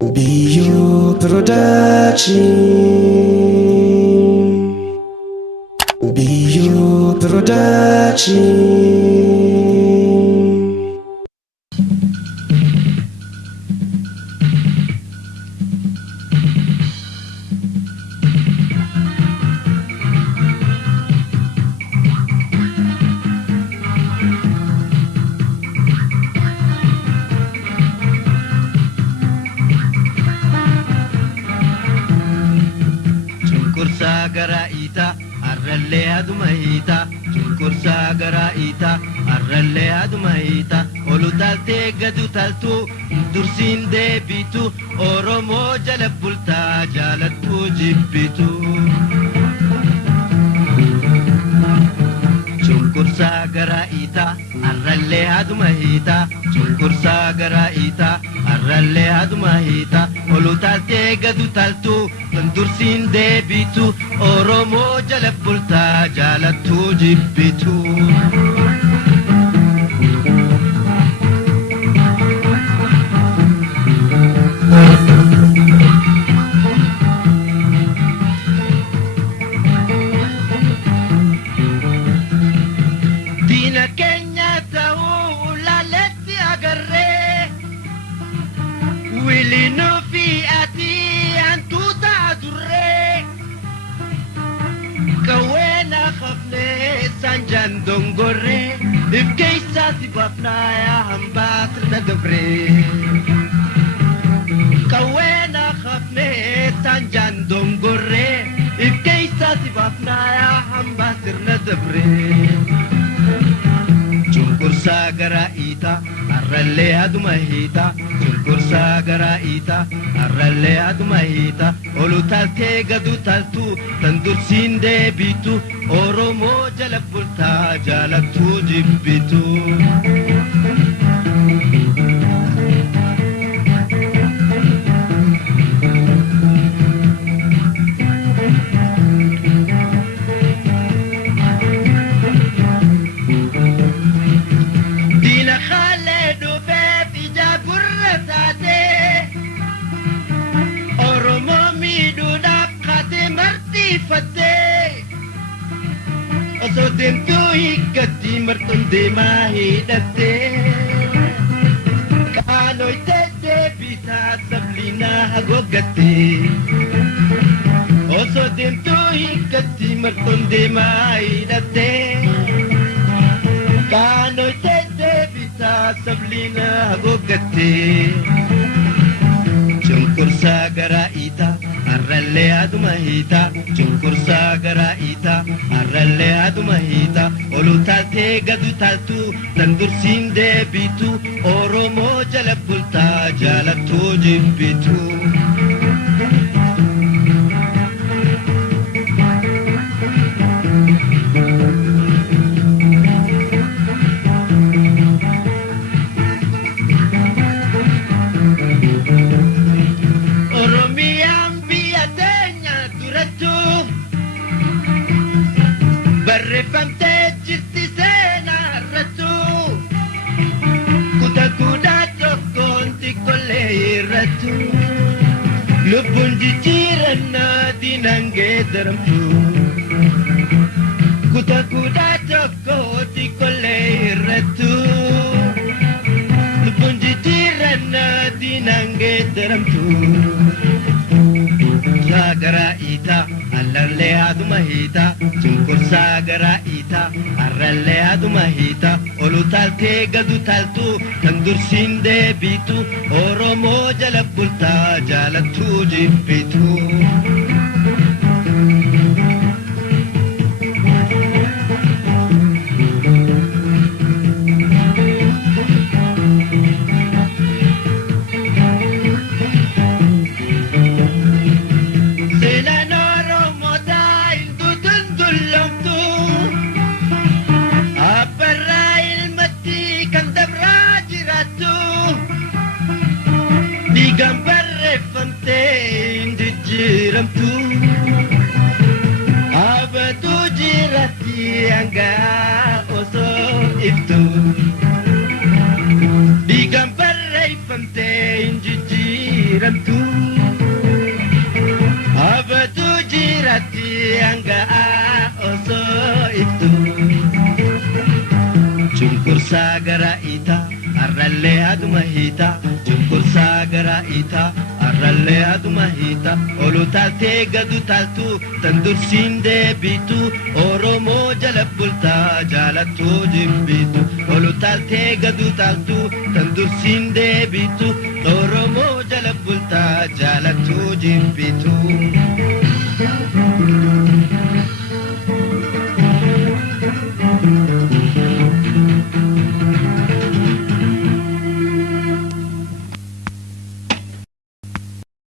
Bio Production. Bio Production. Cunqursaa garaa'ita arrallee aduma hiita cunqursaa garaa'ita arrallee aduma hiita olu taaltee gadu taaltu dursiin deebitu Oromoo jala bultaa jaalattuu jibbitu. Cunqursaa garaa'ita arrallee aduma hiita cunqursaa garaa'ita arrallee aduma hiita olu taaltee gadu taaltu dursiin deebitu Oromoo jala bultaa jaalattuu jibbitu. Diina keenya ta'uu laaletti agarree wilinuu fi ati hantuuta turree kaweena khafnee sanjaan dongorree ifkeessaa si baafnaa yaa hambaa sirna dabree kaweena khafnee sanjaan dongorree ifkeessaa si baafnaa yaa hambaa sirna dabree. Cunqursaa garaa'ita arrallee aduma hiita cunqursaa garaa'ita arrallee aduma hiita olu taaltee gadu taaltu tan dursiin deebitu Oromoo jala bultaa jaalattuu jibbitu. Oso demtu hikkatti marton deemaa hidhattee qaanoyte deebisaa sablinaa hagooggattee oso demtu hikkatti marton deemaa hidhattee qaanoyte deebisaa sablinaa hagooggattee. Cunqursaa garaa'ita arrallee aduma hiita cunqursaa garaa'ita arrallee aduma hiita olu taaltee gadu taaltu tan dursiin deebitu Oromoo jala bultaa jaalattuu jibbitu. Barreeffamtee jirti seenaa irrattu kutaa tokkoon xiqqollee irrattu lubbuun jijjiirannaa diinaan geeddaramtu kutaa tokkoo xiqqollee irrattu lubbuun jijjiirannaa diinaan geeddaramtu. Garaa'ita arrallee aduma hiita cunqursaa garaa'ita arrallee aduma hiita olu taaltee gadu taaltu kan dursiin deebitu Oromoo jala bultaa jaalattuu jibbitu. Gambarre fonte jiramtu abatu jirati anga oso iftu Digambarre fonte jijjiiramtu abatu jiratti hanga'a osoo ibtu cunqursaa gara itaa arrallee aduma hiita cunqursaa gara itaa arrallee aduma hiita olu taaltee gadu taaltu tan dursiin deebitu oromoo jala bultaa jaalattuu jibbitu olu taaltee gadu taaltu tan dursiin deebitu oromoo jala bultaa jaalattuu jibbitu